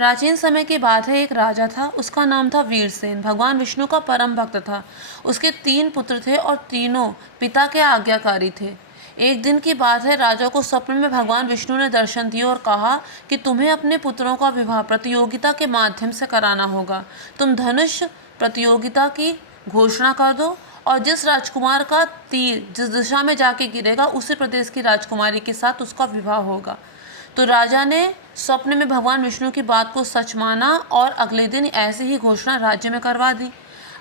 प्राचीन समय की बात है, एक राजा था, उसका नाम था वीरसेन। भगवान विष्णु का परम भक्त था। उसके 3 पुत्र थे और तीनों पिता के आज्ञाकारी थे। एक दिन की बात है, राजा को स्वप्न में भगवान विष्णु ने दर्शन दिए और कहा कि तुम्हें अपने पुत्रों का विवाह प्रतियोगिता के माध्यम से कराना होगा। तुम धनुष प्रतियोगिता की घोषणा कर दो और जिस राजकुमार का तीर जिस दिशा में जाके गिरेगा, उसी प्रदेश की राजकुमारी के साथ उसका विवाह होगा। तो राजा ने स्वप्न में भगवान विष्णु की बात को सच माना और अगले दिन ऐसी ही घोषणा राज्य में करवा दी।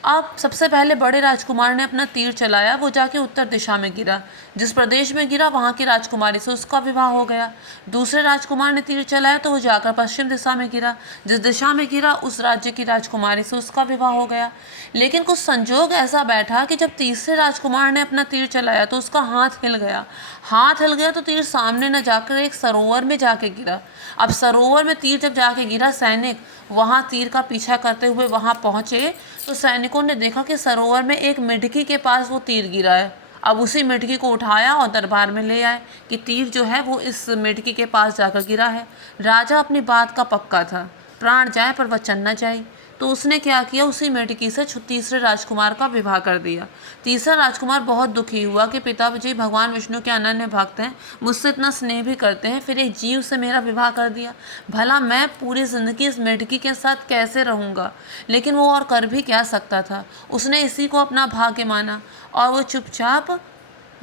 अब सबसे पहले बड़े राजकुमार ने अपना तीर चलाया, वो जाके उत्तर दिशा में गिरा। जिस प्रदेश में गिरा वहाँ की राजकुमारी से उसका विवाह हो गया। दूसरे राजकुमार ने तीर चलाया तो वो जाकर पश्चिम दिशा में गिरा। जिस दिशा में गिरा उस राज्य की राजकुमारी से उसका विवाह हो गया। लेकिन कुछ संजोग ऐसा बैठा कि जब तीसरे राजकुमार ने अपना तीर चलाया तो उसका हाथ हिल गया। हाथ हिल गया तो तीर सामने न जाकर एक सरोवर में जाके गिरा। अब सरोवर में तीर जब जाके गिरा, सैनिक वहाँ तीर का पीछा करते हुए वहाँ पहुँचे तो सैनिकों ने देखा कि सरोवर में एक मिडकी के पास वो तीर गिरा है। अब उसी मिडकी को उठाया और दरबार में ले आए कि तीर जो है वो इस मिडकी के पास जाकर गिरा है। राजा अपनी बात का पक्का था, प्राण जाए पर वचन न जाए। तो उसने क्या किया, उसी मेढकी से तीसरे राजकुमार का विवाह कर दिया। तीसरा राजकुमार बहुत दुखी हुआ कि पिताजी भगवान विष्णु के अनन्य भक्त हैं, मुझसे इतना स्नेह भी करते हैं, फिर एक जीव से मेरा विवाह कर दिया। भला मैं पूरी ज़िंदगी इस मेढकी के साथ कैसे रहूँगा। लेकिन वो और कर भी क्या सकता था। उसने इसी को अपना भाग्य माना और वो चुपचाप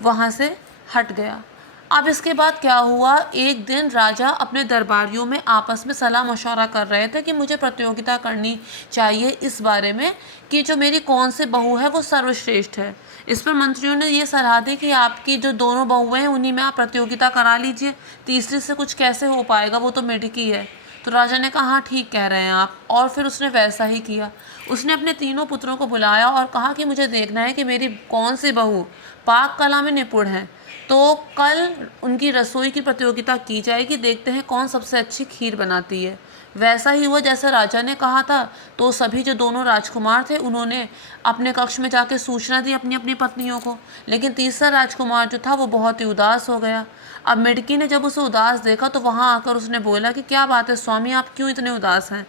वहाँ से हट गया। अब इसके बाद क्या हुआ, एक दिन राजा अपने दरबारियों में आपस में सलाह मशवरा कर रहे थे कि मुझे प्रतियोगिता करनी चाहिए इस बारे में कि जो मेरी कौन सी बहू है वो सर्वश्रेष्ठ है। इस पर मंत्रियों ने ये सलाह दी कि आपकी जो दोनों बहुएं हैं उन्हीं में आप प्रतियोगिता करा लीजिए, तीसरी से कुछ कैसे हो पाएगा, वो तो मेढकी है। तो राजा ने कहा हाँ ठीक कह रहे हैं आप, और फिर उसने वैसा ही किया। उसने अपने तीनों पुत्रों को बुलाया और कहा कि मुझे देखना है कि मेरी कौन सी बहू पाक कला में निपुण है। तो कल उनकी रसोई की प्रतियोगिता की जाएगी, देखते हैं कौन सबसे अच्छी खीर बनाती है। वैसा ही हुआ जैसा राजा ने कहा था। तो सभी जो दोनों राजकुमार थे उन्होंने अपने कक्ष में जाके सूचना दी अपनी अपनी पत्नियों को। लेकिन तीसरा राजकुमार जो था वो बहुत ही उदास हो गया। अब मिडकी ने जब उसे उदास देखा तो वहाँ आकर उसने बोला कि क्या बात है स्वामी, आप क्यों इतने उदास हैं।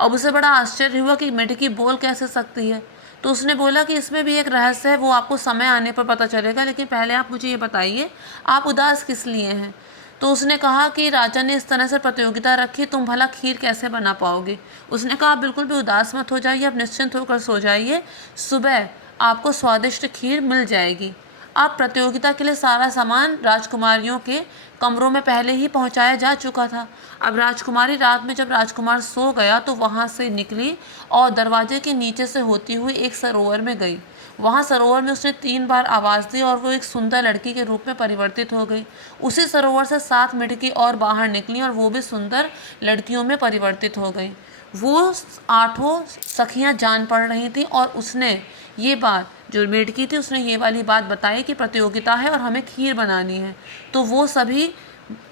अब उसे बड़ा आश्चर्य हुआ कि मिडकी बोल कैसे सकती है। तो उसने बोला कि इसमें भी एक रहस्य है, वो आपको समय आने पर पता चलेगा, लेकिन पहले आप मुझे ये बताइए आप उदास किस लिए हैं। तो उसने कहा कि राजा ने इस तरह से प्रतियोगिता रखी, तुम भला खीर कैसे बना पाओगे। उसने कहा बिल्कुल भी उदास मत हो जाइए, आप निश्चिंत होकर सो जाइए, सुबह आपको स्वादिष्ट खीर मिल जाएगी। अब प्रतियोगिता के लिए सारा सामान राजकुमारियों के कमरों में पहले ही पहुंचाया जा चुका था। अब राजकुमारी रात में जब राजकुमार सो गया तो वहां से निकली और दरवाजे के नीचे से होती हुई एक सरोवर में गई। वहाँ सरोवर में उसने 3 बार आवाज़ दी और वो एक सुंदर लड़की के रूप में परिवर्तित हो गई। उसी सरोवर से 7 मिडकी और बाहर निकली और वो भी सुंदर लड़कियों में परिवर्तित हो गई। वो 8 सखियाँ जान पड़ रही थीं और उसने ये बात, जो मेढकी थी उसने ये वाली बात बताई कि प्रतियोगिता है और हमें खीर बनानी है। तो वो सभी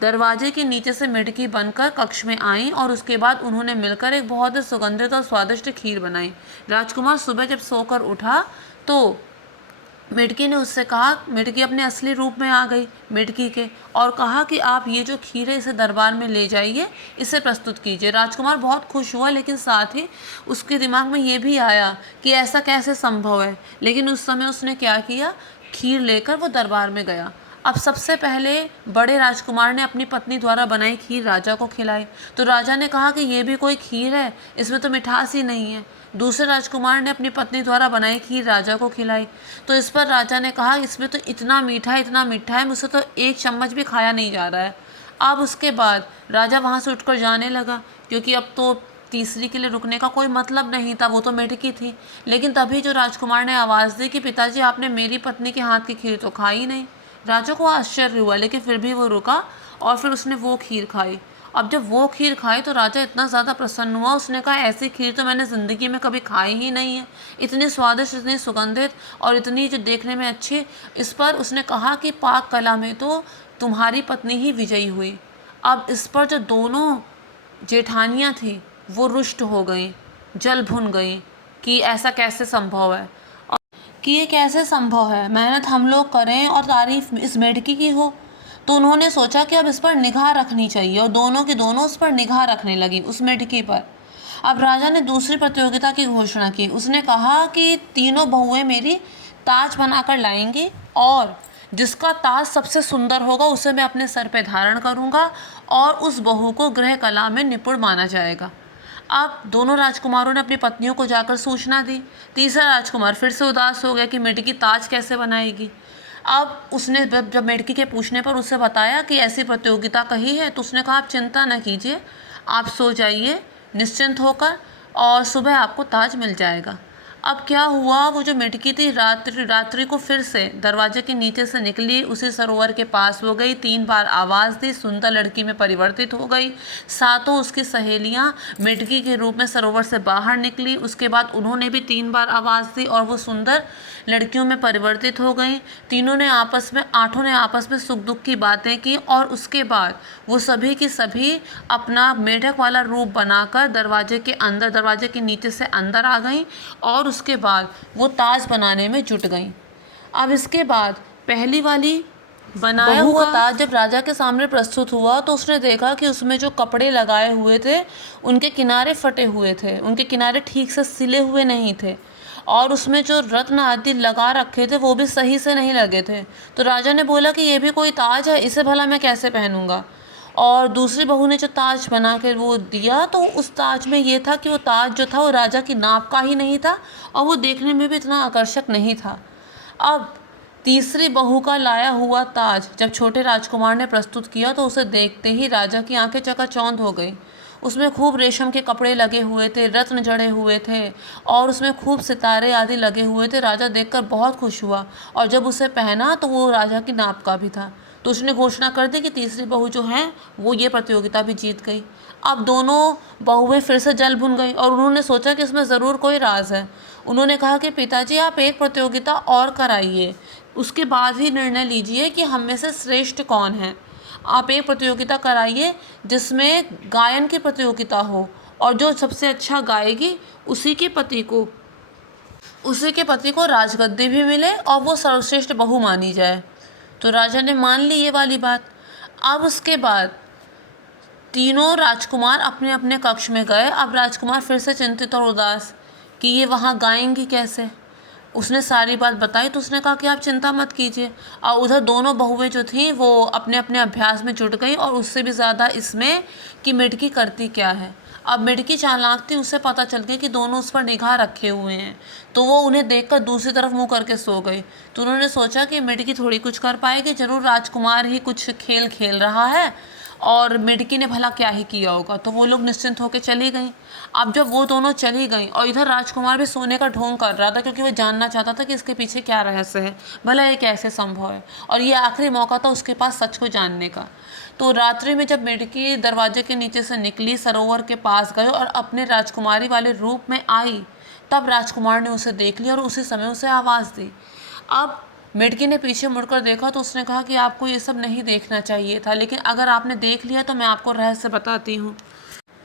दरवाजे के नीचे से मेढकी बनकर कक्ष में आईं और उसके बाद उन्होंने मिलकर एक बहुत ही सुगंधित और स्वादिष्ट खीर बनाई। राजकुमार सुबह जब सोकर उठा तो मेढकी ने उससे कहा, मेढकी अपने असली रूप में आ गई मेढकी के, और कहा कि आप ये जो खीर है इसे दरबार में ले जाइए, इसे प्रस्तुत कीजिए। राजकुमार बहुत खुश हुआ, लेकिन साथ ही उसके दिमाग में ये भी आया कि ऐसा कैसे संभव है। लेकिन उस समय उसने क्या किया, खीर लेकर वो दरबार में गया। अब सबसे पहले बड़े राजकुमार ने अपनी पत्नी द्वारा बनाई खीर राजा को खिलाई। तो राजा ने कहा कि ये भी कोई खीर है, इसमें तो मिठास ही नहीं है। दूसरे राजकुमार ने अपनी पत्नी द्वारा बनाई खीर राजा को खिलाई। तो इस पर राजा ने कहा इसमें तो इतना मीठा है, मुझसे तो एक चम्मच भी खाया नहीं जा रहा है। अब उसके बाद राजा वहाँ से उठकर जाने लगा, क्योंकि अब तो तीसरी के लिए रुकने का कोई मतलब नहीं था, वो तो मेढकी थी। लेकिन तभी जो राजकुमार ने आवाज़ दी कि पिताजी आपने मेरी पत्नी के हाथ की खीर तो खाई नहीं। राजा को आश्चर्य हुआ, लेकिन फिर भी वो रुका और फिर उसने वो खीर खाई। अब जब वो खीर खाई तो राजा इतना ज़्यादा प्रसन्न हुआ, उसने कहा ऐसी खीर तो मैंने ज़िंदगी में कभी खाई ही नहीं है, इतनी स्वादिष्ट, इतनी सुगंधित और इतनी जो देखने में अच्छी। इस पर उसने कहा कि पाक कला में तो तुम्हारी पत्नी ही विजयी हुई। अब इस पर जो दोनों जेठानियाँ थीं वो रुष्ट हो गईं, जल भुन गईं कि ऐसा कैसे संभव है, कि ये कैसे संभव है, मेहनत हम लोग करें और तारीफ इस मेढकी की हो। तो उन्होंने सोचा कि अब इस पर निगाह रखनी चाहिए और दोनों की दोनों उस पर निगाह रखने लगी, उस मेढकी पर। अब राजा ने दूसरी प्रतियोगिता की घोषणा की। उसने कहा कि तीनों बहुएं मेरी ताज बनाकर लाएंगी और जिसका ताज सबसे सुंदर होगा उसे मैं अपने सर पे धारण करूंगा और उस बहू को गृह कला में निपुण माना जाएगा। अब दोनों राजकुमारों ने अपनी पत्नियों को जाकर सूचना दी। तीसरा राजकुमार फिर से उदास हो गया कि मेढकी ताज कैसे बनाएगी। अब उसने जब मेढकी के पूछने पर उसे बताया कि ऐसी प्रतियोगिता कही है, तो उसने कहा आप चिंता न कीजिए, आप सो जाइए निश्चिंत होकर और सुबह आपको ताज मिल जाएगा। अब क्या हुआ, वो जो मेढकी थी रात्रि को फिर से दरवाजे के नीचे से निकली, उसी सरोवर के पास हो गई, 3 बार आवाज़ दी, सुंदर लड़की में परिवर्तित हो गई। सातों उसकी सहेलियां मेढकी के रूप में सरोवर से बाहर निकली। उसके बाद उन्होंने भी 3 बार आवाज़ दी और वो सुंदर लड़कियों में परिवर्तित हो गई। आठों ने आपस में सुख दुख की बातें की और उसके बाद वो सभी की सभी अपना मेढक वाला रूप बनाकर दरवाजे के नीचे से अंदर आ गईं और उसके बाद वो ताज बनाने में जुट गईं। अब इसके बाद पहली वाली बनाया हुआ ताज जब राजा के सामने प्रस्तुत हुआ तो उसने देखा कि उसमें जो कपड़े लगाए हुए थे उनके किनारे फटे हुए थे, उनके किनारे ठीक से सिले हुए नहीं थे और उसमें जो रत्न आदि लगा रखे थे वो भी सही से नहीं लगे थे। तो राजा ने बोला कि ये भी कोई ताज है, इसे भला मैं कैसे पहनूंगा। और दूसरी बहू ने जो ताज बना कर वो दिया तो उस ताज में ये था कि वो ताज जो था वो राजा की नाप का ही नहीं था और वो देखने में भी इतना आकर्षक नहीं था। अब तीसरी बहू का लाया हुआ ताज जब छोटे राजकुमार ने प्रस्तुत किया तो उसे देखते ही राजा की आंखें चकाचौंध हो गई। उसमें खूब रेशम के कपड़े लगे हुए थे, रत्न जड़े हुए थे और उसमें खूब सितारे आदि लगे हुए थे। राजा देखकर बहुत खुश हुआ और जब उसे पहना तो वो राजा की नाप का भी था। तो उसने घोषणा कर दी कि तीसरी बहू जो है वो ये प्रतियोगिता भी जीत गई। अब दोनों बहुएं फिर से जल भुन गई और उन्होंने सोचा कि इसमें ज़रूर कोई राज है। उन्होंने कहा कि पिताजी आप एक प्रतियोगिता और कराइए, उसके बाद ही निर्णय लीजिए कि हम में से श्रेष्ठ कौन है। आप एक प्रतियोगिता कराइए जिसमें गायन की प्रतियोगिता हो और जो सबसे अच्छा गाएगी उसी के पति को राजगद्दी भी मिले और वो सर्वश्रेष्ठ बहू मानी जाए। तो राजा ने मान ली ये वाली बात। अब उसके बाद तीनों राजकुमार अपने अपने कक्ष में गए। अब राजकुमार फिर से चिंतित और उदास कि ये वहाँ गाएंगी कैसे। उसने सारी बात बताई तो उसने कहा कि आप चिंता मत कीजिए। और उधर दोनों बहुएं जो थीं वो अपने अपने अभ्यास में जुट गई और उससे भी ज़्यादा इसमें कि मेढकी करती क्या है। अब मेढकी चालाक थी, उसे पता चल गया कि दोनों उस पर निगाह रखे हुए हैं, तो वो उन्हें देखकर दूसरी तरफ मुंह करके सो गई। तो उन्होंने सोचा कि मेढकी थोड़ी कुछ कर पाएगी, जरूर राजकुमार ही कुछ खेल खेल रहा है और मेढकी ने भला क्या ही किया होगा। तो वो लोग निश्चिंत होकर चली गईं। अब जब वो दोनों चली गईं और इधर राजकुमार भी सोने का ढोंग कर रहा था क्योंकि वो जानना चाहता था कि इसके पीछे क्या रहस्य है, भला ये कैसे संभव है और ये आखिरी मौका था उसके पास सच को जानने का। तो रात्रि में जब मेढकी दरवाजे के नीचे से निकली, सरोवर के पास गई और अपने राजकुमारी वाले रूप में आई, तब राजकुमार ने उसे देख लिया और उसी समय उसे आवाज़ दी। अब मेढकी ने पीछे मुड़कर देखा तो उसने कहा कि आपको ये सब नहीं देखना चाहिए था, लेकिन अगर आपने देख लिया तो मैं आपको रहस्य बताती हूँ।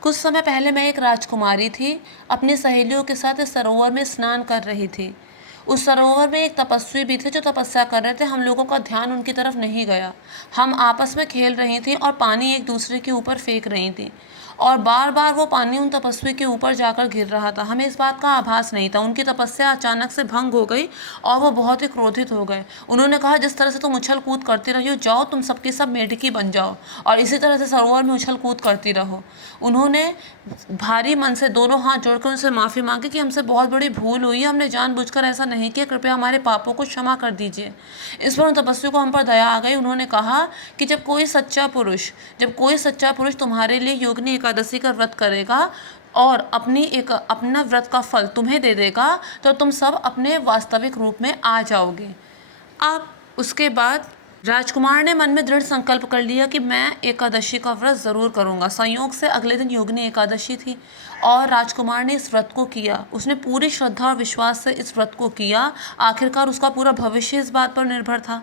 कुछ समय पहले मैं एक राजकुमारी थी, अपनी सहेलियों के साथ इस सरोवर में स्नान कर रही थी। उस सरोवर में एक तपस्वी भी थे जो तपस्या कर रहे थे। हम लोगों का ध्यान उनकी तरफ नहीं गया। हम आपस में खेल रही थी और पानी एक दूसरे के ऊपर फेंक रही थी और बार बार वो पानी उन तपस्वी के ऊपर जाकर गिर रहा था। हमें इस बात का आभास नहीं था। उनकी तपस्या अचानक से भंग हो गई और वो बहुत ही क्रोधित हो गए। उन्होंने कहा जिस तरह से तुम उछल कूद करती रही हो, जाओ तुम सबकी सब मेढकी बन जाओ और इसी तरह से सरोवर में उछल कूद करती रहो। उन्होंने भारी मन से दोनों हाथ जोड़कर उनसे माफ़ी मांगी कि हमसे बहुत बड़ी भूल हुई है, हमने जानबूझकर ऐसा नहीं किया, कृपया हमारे पापों को क्षमा कर दीजिए। इस पर उन तपस्वी को हम पर दया आ गई। उन्होंने कहा कि जब कोई सच्चा पुरुष तुम्हारे लिए योगिनी एकादशी का व्रत करेगा और अपना व्रत का फल तुम्हें दे देगा तो तुम सब अपने वास्तविक रूप में आ जाओगे। अब उसके बाद राजकुमार ने मन में दृढ़ संकल्प कर लिया कि मैं एकादशी का व्रत ज़रूर करूँगा। संयोग से अगले दिन योगिनी एकादशी थी और राजकुमार ने इस व्रत को किया। उसने पूरी श्रद्धा और विश्वास से इस व्रत को किया। आखिरकार उसका पूरा भविष्य इस बात पर निर्भर था।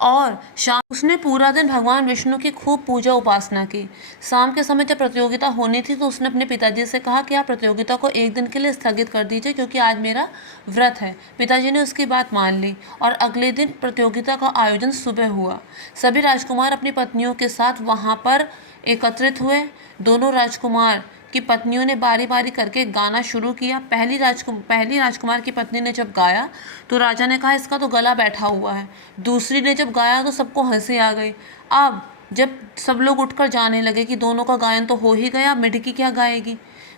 और शाम उसने पूरा दिन भगवान विष्णु की खूब पूजा उपासना की। शाम के समय जब प्रतियोगिता होनी थी तो उसने अपने पिताजी से कहा कि आप प्रतियोगिता को एक दिन के लिए स्थगित कर दीजिए क्योंकि आज मेरा व्रत है। पिताजी ने उसकी बात मान ली और अगले दिन प्रतियोगिता का आयोजन सुबह हुआ। सभी राजकुमार अपनी पत्नियों के साथ वहाँ पर एकत्रित हुए। दोनों राजकुमार की पत्नियों ने बारी बारी करके गाना शुरू किया। पहली राजकुमार की पत्नी ने जब गाया तो राजा ने कहा इसका तो गला बैठा हुआ है। दूसरी ने जब गाया तो सबको हंसी आ गई। अब जब सब लोग उठकर जाने लगे कि दोनों का गायन तो हो ही गया, मिडकी क्या गाएगी।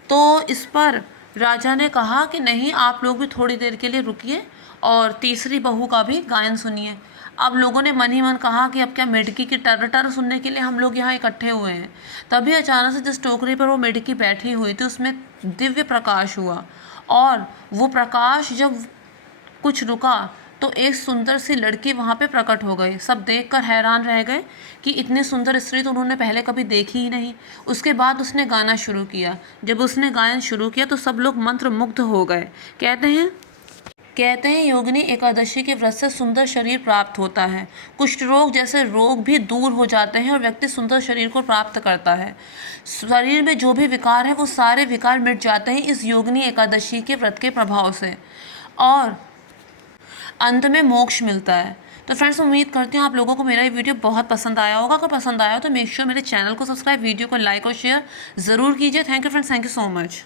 तो इस पर राजा ने कहा कि नहीं, आप लोग भी थोड़ी देर के लिए रुकिए और तीसरी बहू का भी गायन सुनिए। अब लोगों ने मन ही मन कहा कि अब क्या मिडकी की टर टर सुनने के लिए हम लोग यहाँ इकट्ठे हुए हैं। तभी अचानक से जिस टोकरी पर वो मिडकी बैठी हुई थी उसमें दिव्य प्रकाश हुआ और वो प्रकाश जब कुछ रुका तो एक सुंदर सी लड़की वहाँ पे प्रकट हो गई। सब देखकर हैरान रह गए कि इतनी सुंदर स्त्री तो उन्होंने पहले कभी देखी ही नहीं। उसके बाद उसने गाना शुरू किया। जब उसने गायन शुरू किया तो सब लोग मंत्रमुग्ध हो गए। कहते हैं योगिनी एकादशी के व्रत से सुंदर शरीर प्राप्त होता है। कुष्ठ रोग जैसे रोग भी दूर हो जाते हैं और व्यक्ति सुंदर शरीर को प्राप्त करता है। शरीर में जो भी विकार है वो सारे विकार मिट जाते हैं इस योगिनी एकादशी के व्रत के प्रभाव से और अंत में मोक्ष मिलता है। तो फ्रेंड्स, उम्मीद करती हूँ आप लोगों को मेरा ये वीडियो बहुत पसंद आया होगा। अगर पसंद आया हो तो मेक श्योर मेरे चैनल को सब्सक्राइब, वीडियो को लाइक और शेयर ज़रूर कीजिए। Thank you friends, thank you so much.